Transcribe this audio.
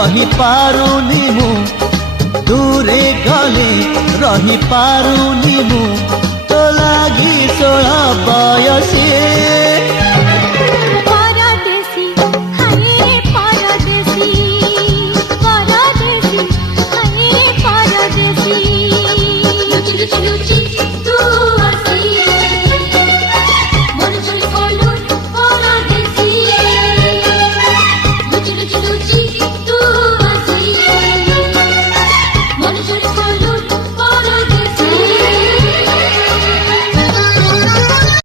रही पारुनी मु दूरे गले रही पारुनी मु तो लागी 16 बयसी